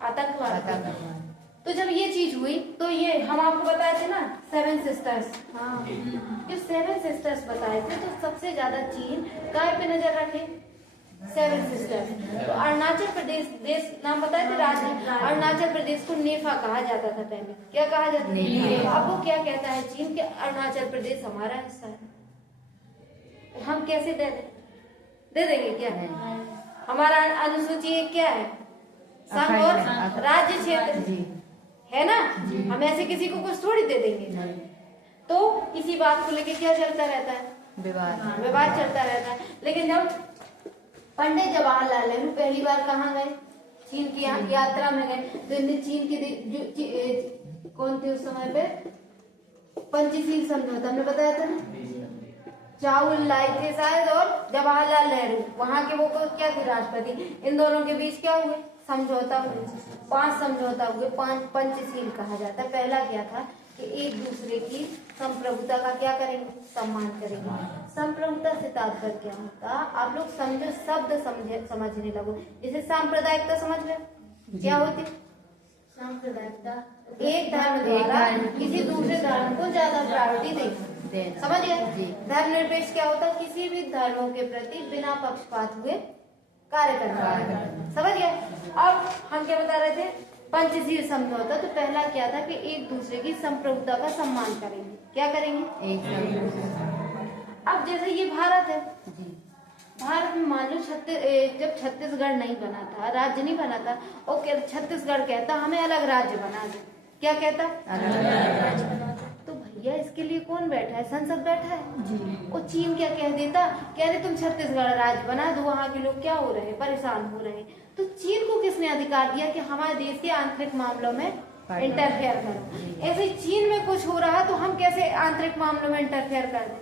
आतंकवाद। आतंकवाद। तो जब ये चीज हुई तो ये हम आपको बताए थे ना 7 सिस्टर्स, हाँ जब 7 सिस्टर्स बताए थे तो सबसे ज्यादा चीन काय पे नजर रखे, 7 सिस्टर्स। तो अरुणाचल प्रदेश देश नाम बताए थे राज्य, अरुणाचल प्रदेश को नेफा कहा जाता था पहले, क्या कहा जाता था नेफा। अब वो क्या कहता है चीन के अरुणाचल प्रदेश हमारा हिस्सा है, हम कैसे दे देंगे क्या, हमारा अनुसूची एक क्या है संघ और राज्य क्षेत्र जी है ना, हम ऐसे किसी को कुछ थोड़ी दे देंगे। नहीं, तो इसी बात को लेके क्या चलता रहता है, विवाद चलता रहता है। लेकिन जब पंडित जवाहरलाल नेहरू पहली बार कहाँ गए, चीन की यात्रा में गए, तो इनने चीन की कौन थे उस समय पे, पंचशील समझौता हमने बताया था ना, चाउल लाई थे शायद और जवाहरलाल नेहरू वहाँ के वो क्या थे राष्ट्रपति, इन दोनों के बीच क्या हुए समझौता हुए, 5 समझौता हुए, 5 पंचशील कहा जाता है। पहला क्या था कि एक दूसरे की संप्रभुता का क्या करेंगे, सम्मान करेंगे। संप्रभुता से तात्पर्य क्या होता, आप लोग समझो, शब्द समझने लगो। जैसे सांप्रदायिकता समझ गए, क्या होती सांप्रदायिकता, एक धर्म द्वारा किसी दूसरे धर्म को ज्यादा प्रायोरिटी देना, समझ गए। धर्मनिरपेक्ष क्या होता, किसी भी धर्मों के प्रति बिना पक्षपात हुए कार्य करना, समझ गए। अब हम क्या बता रहे थे, पंचशील समझौता। तो पहला क्या था कि एक दूसरे की संप्रभुता का सम्मान करेंगे, क्या करेंगे अब जैसे ये भारत है, भारत में मान लो जब छत्तीसगढ़ नहीं बना था, राज्य नहीं बना था, और छत्तीसगढ़ कहता हमें अलग राज्य बना दे, क्या कहता तो भैया इसके लिए कौन बैठा है, संसद बैठा है। और चीन क्या कह देता, कह रहे तुम छत्तीसगढ़ राज्य बना दो, वहाँ के लोग क्या हो रहे हैं, परेशान हो रहे हैं। तो चीन को किसने अधिकार दिया कि हमारे देश के आंतरिक मामलों में इंटरफेयर करो। ऐसे चीन में कुछ हो रहा तो हम कैसे आंतरिक मामलों में इंटरफेयर कर दें,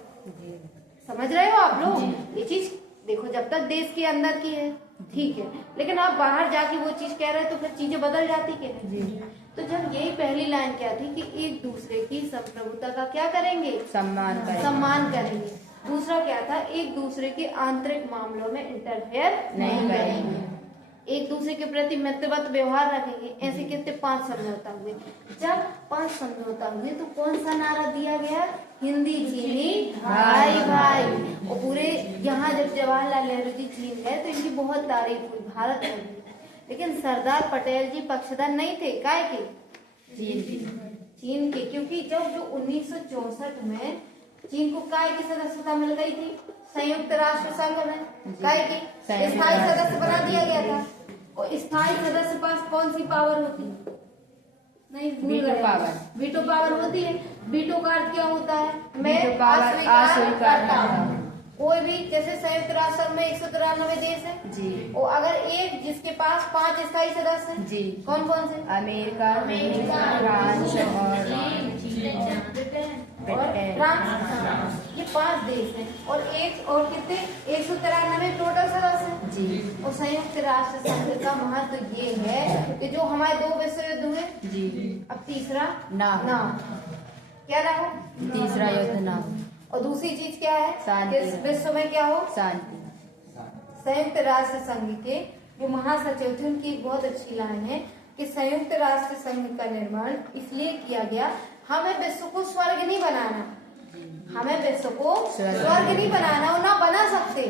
समझ रहे हो आप लोग। ये चीज देखो, जब तक देश के अंदर की है ठीक है, लेकिन आप बाहर जाके वो चीज कह रहे हैं तो फिर चीजें बदल जाती क्या है। तो जब यही पहली लाइन क्या थी कि एक दूसरे की संप्रभुता का क्या करेंगे, सम्मान करेंगे। दूसरा क्या था, एक दूसरे के आंतरिक मामलों में इंटरफेयर नहीं करेंगे, एक दूसरे के प्रति मित्रवत व्यवहार रखेंगे। ऐसे कितने 5 समझौता हुए। जब 5 समझौता हुए तो कौन सा नारा दिया गया, हिंदी चीनी भाई भाई। और पूरे यहाँ जब जवाहरलाल नेहरू जी चीन गए तो इनकी बहुत तारीफ हुई भारत में भी। लेकिन सरदार पटेल जी पक्षधर नहीं थे, काय के, चीन के, क्योंकि जब जो 1964 में चीन को काय की सदस्यता मिल गई थी संयुक्त राष्ट्र संघ में, काय की स्थायी सदस्य बना दिया गया था। और स्थायी सदस्य पास कौन सी पावर होती, नहीं भूल गए, वीटो पावर होती है। वीटो का अर्थ क्या होता है, मैं अस्वीकार करता हूँ। कोई भी, जैसे संयुक्त राष्ट्र में 193 देश है जी, और अगर एक जिसके पास 5 स्थायी सदस्य हैं जी, कौन कौन से, अमेरिका, फ्रांस और फ्रांस, ये 5 देश हैं। और एक और कितने 193 टोटल सदस्य हैं जी। और संयुक्त राष्ट्र संघ का महत्व ये है कि जो हमारे 2 विश्व युद्ध हुए जी, अब तीसरा नाम क्या ना हो, तीसरा युद्ध ना हो। और दूसरी चीज क्या है, शांति, विश्व में क्या हो, शांति। संयुक्त राष्ट्र संघ के जो महासचिव थे उनकी एक बहुत अच्छी लाइन है कि संयुक्त राष्ट्र संघ का निर्माण इसलिए किया गया, हमें विश्व को स्वर्ग नहीं बनाना, हमें विश्व को स्वर्ग नहीं बनाना, और ना बना सकते।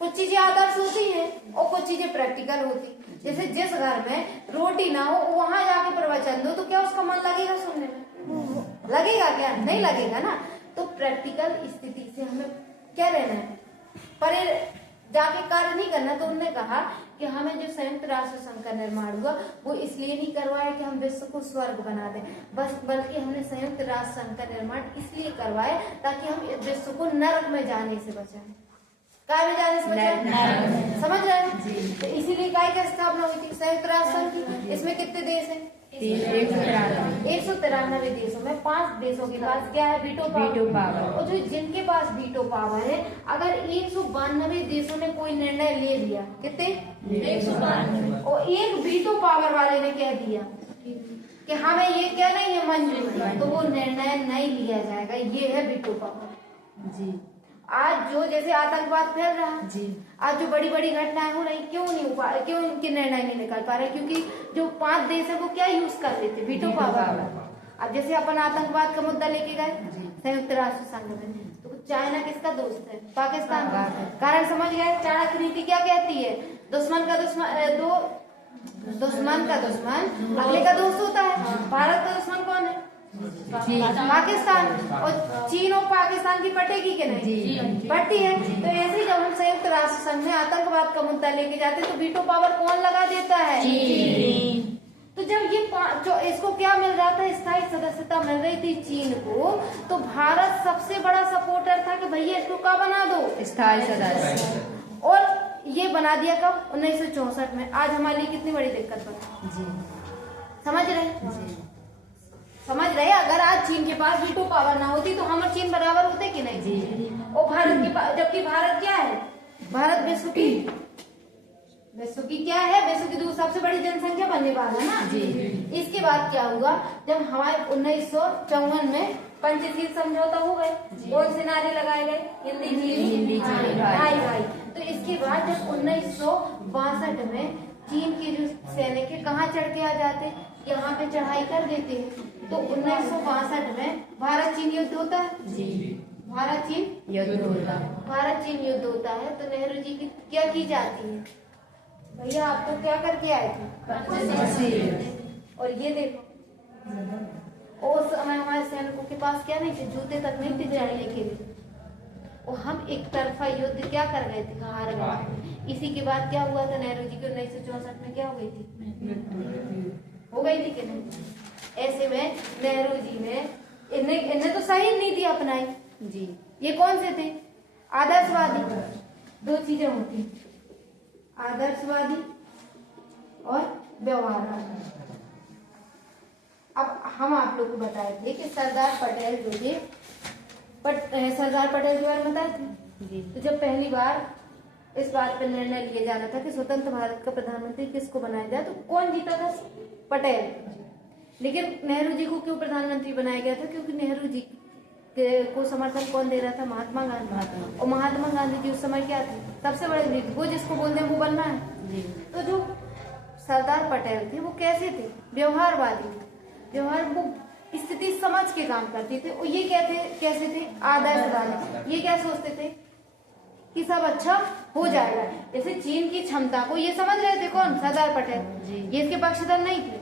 कुछ चीजें आदर्श होती हैं और कुछ चीजें प्रैक्टिकल होती। जैसे जिस घर में रोटी ना हो वहां जाके प्रवचन दो तो क्या उसका मन लगेगा सुनने में, लगेगा क्या, नहीं लगेगा ना। तो प्रैक्टिकल स्थिति से हमें क्या रहना है, पर जाके कार्य नहीं करना। तो उन्होंने कहा कि हमें जो संयुक्त राष्ट्र संघ का निर्माण हुआ वो इसलिए नहीं करवाया कि हम विश्व को स्वर्ग बना दें, बल्कि हमने संयुक्त राष्ट्र संघ का निर्माण इसलिए करवाया ताकि हम विश्व को नरक में जाने से बचाएं। काय में जाने से बचाएं, समझ रहे हैं। तो इसीलिए काय की स्थापना हुई थी, संयुक्त राष्ट्र संघ की, इसमें कितने देश हैं? 193 देशों में 5 देशों के पास क्या है? Veto power. और जो जिनके पास वीटो पावर है, अगर 192 देशों ने कोई निर्णय ले लिया, कितने? 192, और एक वीटो पावर वाले ने कह दिया कि हमें ये क्या नहीं है मंजूर, तो वो निर्णय नहीं लिया जाएगा। ये है वीटो पावर जी। आज जो जैसे आतंकवाद फैल रहा जी, आज जो बड़ी बड़ी घटनाएं हो रही, क्यों इनके निर्णय नहीं निकाल पा रहे? क्योंकि जो 5 देश है वो क्या यूज कर रहे थे? Veto power. अब जैसे अपन आतंकवाद का मुद्दा लेके गए संयुक्त राष्ट्र संघ में, तो चाइना किसका दोस्त है? पाकिस्तान का। कारण समझ गए? चाणक्य नीति क्या कहती है? दुश्मन का दुश्मन अगले का दोस्त होता है। भारत का दुश्मन कौन है? पाकिस्तान। और चीन और पाकिस्तान की पटेगी कि नहीं? पड़ती है। तो ऐसे ही जब हम संयुक्त राष्ट्र संघ में आतंकवाद का मुद्दा लेके जाते हैं तो वीटो पावर कौन लगा देता है? चीन। तो जब ये जो इसको क्या मिल रहा था? स्थायी सदस्यता मिल रही थी चीन को, तो भारत सबसे बड़ा सपोर्टर था कि भैया इसको क्या बना दो? स्थायी सदस्य। और ये बना दिया कब? 1964 में। आज हमारे लिए कितनी बड़ी दिक्कत बनी जी। समझ रहे? अगर आज चीन के पास वीटो पावर ना होती तो हम और चीन बराबर होते कि नहीं जी? और भारत के पास, जबकि भारत क्या है? भारत विश्व की क्या है? विश्व की दूसरी सबसे बड़ी जनसंख्या बनने वाला है ना जी। इसके बाद क्या हुआ? जब हमारे 1954 में पंचशील समझौता हो गए, कौन से नारे लगाए गए? हिंदी भाई। तो इसके बाद जब 1962 में चीन के जो सैनिक है कहाँ चढ़ के आ जाते? यहाँ पे चढ़ाई कर देते हैं। तो 1962 में भारत चीन युद्ध होता है जी। भारत चीन युद्ध होता है। तो नेहरू जी की क्या की जाती है? भैया आप तो क्या करके आए थे? और ये देखो, उस समय हमारे सैनिकों के पास क्या नहीं थे? जूते तक नहीं थे चढ़ने के लिए। और हम एक तरफा युद्ध क्या कर गए थे? हार गए। इसी के बाद क्या हुआ था? नेहरू जी की 1964 में क्या हो गई थी कि नहीं? ऐसे में नेहरू जी ने इन्हें तो सही नीति अपनाई जी। ये कौन से थे? आदर्शवादी। 2 चीजें होती, आदर्शवादी और व्यवहारवादी। अब हम आप लोग को बताए थे कि सरदार पटेल जो थे, सरदार पटेल के बारे में बताए थे। तो जब पहली बार इस बात पर निर्णय लिया जाना था कि स्वतंत्र भारत का प्रधानमंत्री किसको बनाया जाए, तो कौन जीता था? पटेल। लेकिन नेहरू जी को क्यों प्रधानमंत्री बनाया गया था? क्योंकि नेहरू जी को समर्थन कौन दे रहा था? महात्मा गांधी। और महात्मा गांधी जी उस समय क्या थे? सबसे बड़े लीडर। वो जिसको बोलते हैं वो बनना है। तो जो सरदार पटेल थे वो कैसे थे? व्यवहारवादी। वो स्थिति समझ के काम करते थे। और ये कैसे थे? आदर्शवादी। ये क्या सोचते थे कि सब अच्छा हो जाएगा। जैसे चीन की क्षमता को ये समझ रहे थे कौन? सरदार पटेल। ये इसके पक्षधर नहीं थे।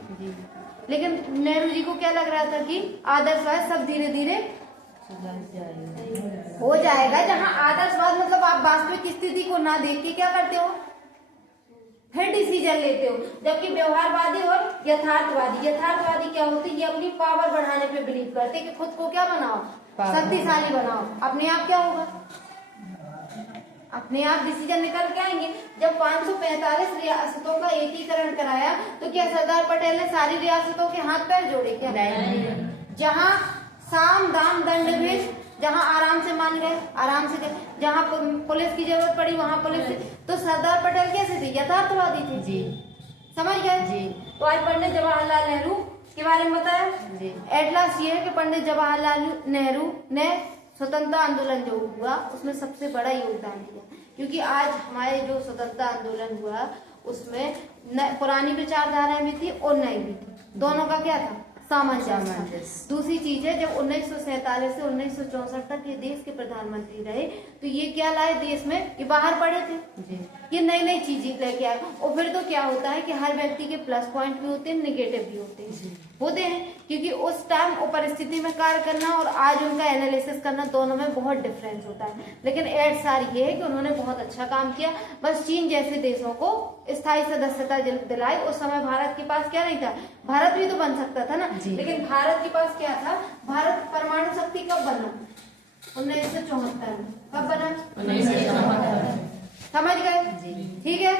लेकिन नेहरू जी को क्या लग रहा था कि आदर्शवाद सब धीरे धीरे हो जाएगा। जहाँ आदर्शवाद मतलब आप वास्तविक स्थिति को ना देख के क्या करते हो? फिर डिसीजन लेते हो। जबकि व्यवहारवादी और यथार्थवादी क्या होते? ये अपनी पावर बढ़ाने पे बिलीव करते कि खुद को क्या बनाओ? शक्तिशाली बनाओ। अपने आप क्या होगा? अपने आप डिसीजन निकल के आएंगे। जब 545 रियासतों का एकीकरण कराया तो क्या सरदार पटेल ने सारी रियासतों के हाथ पैर जोड़े? क्या जहाँ साम दाम दंड भेद, जहाँ आराम से मान गए, आराम से गए। जहाँ पुलिस की जरूरत पड़ी वहाँ पुलिस। तो सरदार पटेल कैसे थे? यथार्थवादी थे जी। समझ गए जी। तो आज पंडित जवाहरलाल नेहरू के बारे में बताया जी। एट लास्ट ये है कि पंडित जवाहरलाल नेहरू ने स्वतंत्रता आंदोलन जो हुआ उसमें सबसे बड़ा योगदान दिया। क्योंकि आज हमारे जो स्वतंत्रता आंदोलन हुआ उसमें पुरानी विचारधाराएं भी थी और नई भी थी। दोनों का क्या था? सामंजस्य। दूसरी चीज है, जब 1947 से 1964 तक ये देश के प्रधानमंत्री रहे तो ये क्या लाए देश में? ये बाहर पड़े थे जी। ये नई चीजें लेके आए। और फिर तो क्या होता है कि हर व्यक्ति के प्लस पॉइंट भी होते हैं, निगेटिव भी होते हैं क्योंकि उस टाइम और परिस्थिति में कार्य करना और आज उनका एनालिसिस करना दोनों में बहुत डिफरेंस होता है। लेकिन एड सार ये है कि उन्होंने बहुत अच्छा काम किया। बस चीन जैसे देशों को स्थायी सदस्यता दिलाई। उस समय भारत के पास क्या नहीं था? भारत भी तो बन सकता था ना, लेकिन भारत के पास क्या था? भारत परमाणु शक्ति कब बना? 1974 में। कब बना? 1974। समझ गए? ठीक है।